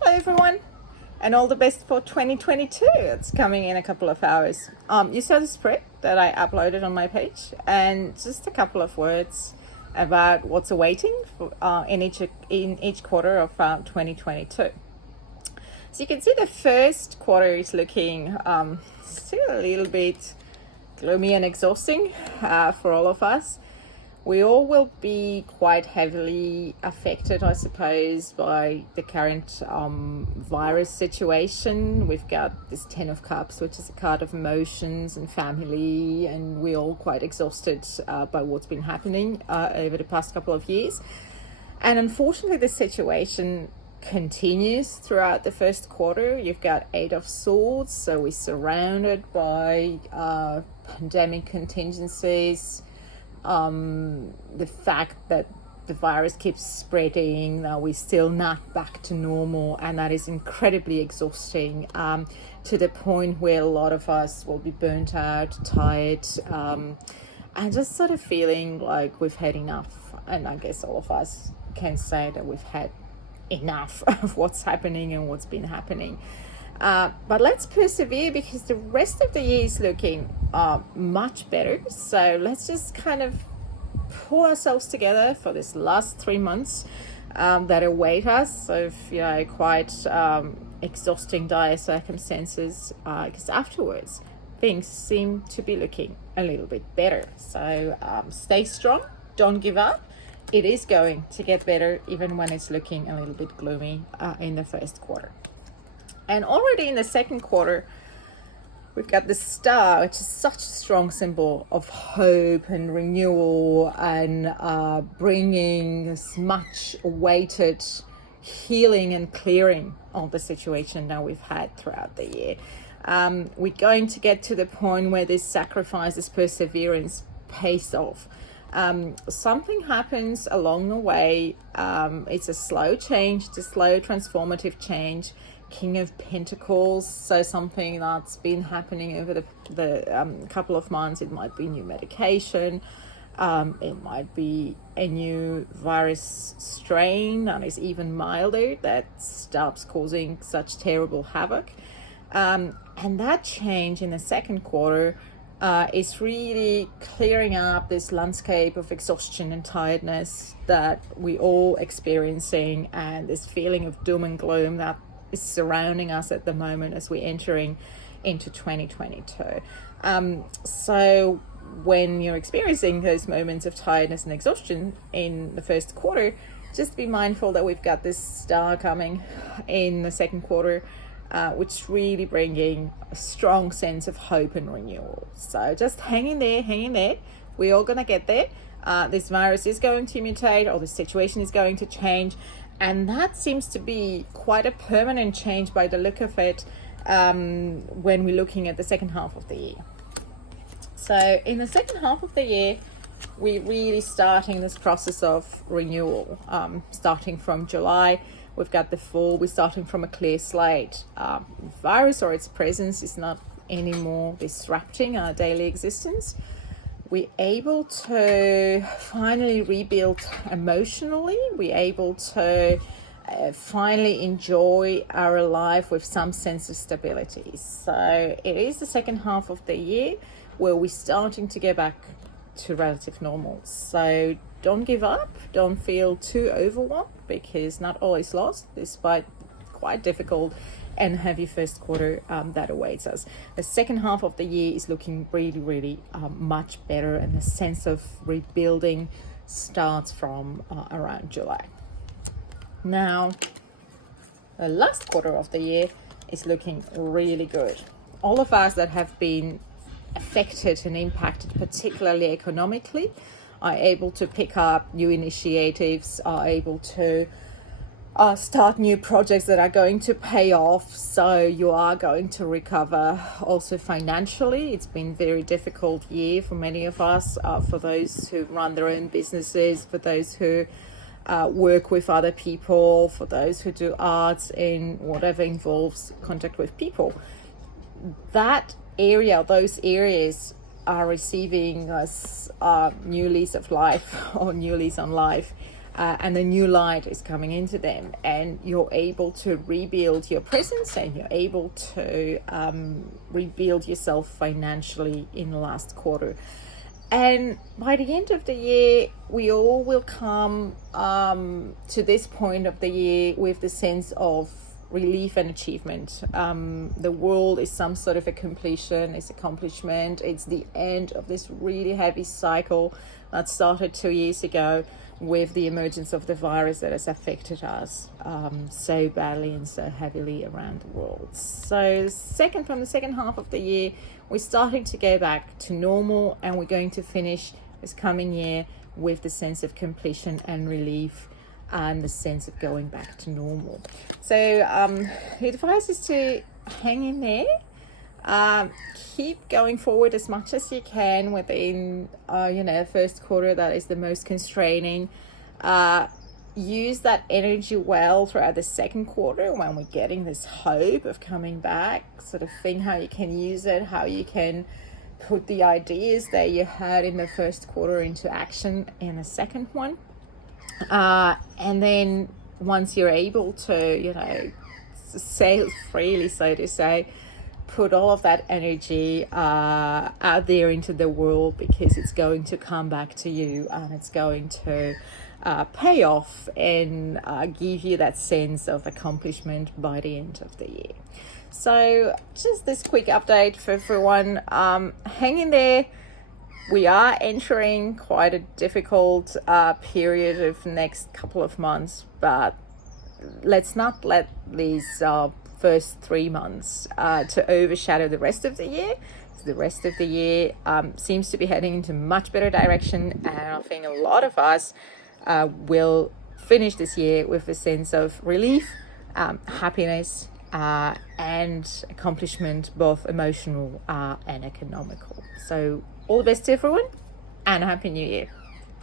Hello everyone, and all the best for 2022. It's coming in a couple of hours. You saw the spread that I uploaded on my page, and just a couple of words about what's awaiting for, in each quarter of 2022. So you can see the first quarter is looking still a little bit gloomy and exhausting for all of us. We all will be quite heavily affected, I suppose, by the current virus situation. We've got this Ten of Cups, which is a card of emotions and family, and we're all quite exhausted by what's been happening over the past couple of years. And unfortunately, the situation continues throughout the first quarter. You've got Eight of Swords, so we're surrounded by pandemic contingencies. The fact that the virus keeps spreading, we're still not back to normal, and that is incredibly exhausting to the point where a lot of us will be burnt out, tired, and just sort of feeling like we've had enough. And I guess all of us can say that we've had enough of what's happening and what's been happening. But let's persevere, because the rest of the year is looking much better. So let's just kind of pull ourselves together for this last 3 months that await us of quite exhausting, dire circumstances. Because afterwards, things seem to be looking a little bit better. So stay strong, don't give up. It is going to get better, even when it's looking a little bit gloomy in the first quarter. And already in the second quarter, we've got the star, which is such a strong symbol of hope and renewal, and bringing this much awaited healing and clearing of the situation that we've had throughout the year. We're going to get to the point where this sacrifice, this perseverance pays off. Something happens along the way. It's a slow change, it's a slow transformative change. King of Pentacles, so something that's been happening over the couple of months. It might be new medication, it might be a new virus strain that is even milder, that stops causing such terrible havoc, and that change in the second quarter is really clearing up this landscape of exhaustion and tiredness that we all experiencing, and this feeling of doom and gloom that is surrounding us at the moment as we're entering into 2022. So when you're experiencing those moments of tiredness and exhaustion in the first quarter, just be mindful that we've got this star coming in the second quarter, which really bringing a strong sense of hope and renewal. So just hang in there. We're all gonna get there. This virus is going to mutate, or the situation is going to change, and that seems to be quite a permanent change by the look of it when we're looking at the second half of the year. So in the second half of the year, we're really starting this process of renewal. Starting from July, we've got the fall. We're starting from a clear slate. Virus or its presence is not anymore disrupting our daily existence. We're able to finally rebuild emotionally. We're able to finally enjoy our life with some sense of stability. So it is the second half of the year where we're starting to get back to relative normal. So don't give up. Don't feel too overwhelmed, because not all is lost, despite quite difficult and heavy first quarter that awaits us. The second half of the year is looking really much better, and the sense of rebuilding starts from around July. Now, the last quarter of the year is looking really good. All of us that have been affected and impacted, particularly economically, are able to pick up new initiatives, are able to start new projects that are going to pay off. So you are going to recover also financially. It's been a very difficult year for many of us, for those who run their own businesses, for those who work with other people, for those who do arts in whatever involves contact with people. Those areas are receiving us new lease of life or new lease on life. and the new light is coming into them, and you're able to rebuild your presence, and you're able to rebuild yourself financially in the last quarter. And by the end of the year, we all will come to this point of the year with the sense of relief and achievement. The world is some sort of a completion, it's accomplishment, it's the end of this really heavy cycle that started 2 years ago with the emergence of the virus that has affected us so badly and so heavily around the world. So from the second half of the year, we're starting to go back to normal, and we're going to finish this coming year with the sense of completion and relief and the sense of going back to normal. So the advice is to hang in there. Keep going forward as much as you can within first quarter that is the most constraining. Use that energy well throughout the second quarter when we're getting this hope of coming back. Sort of think how you can use it, how you can put the ideas that you had in the first quarter into action in the second one. And then once you're able to sail freely, so to say, put all of that energy out there into the world, because it's going to come back to you, and it's going to pay off and give you that sense of accomplishment by the end of the year. So just this quick update for everyone. Hang in there. We are entering quite a difficult period of next couple of months, but let's not let these first 3 months to overshadow the rest of the year. So the rest of the year seems to be heading into much better direction, and I think a lot of us will finish this year with a sense of relief, happiness, and accomplishment, both emotional and economical. So all the best to everyone, and a happy new year.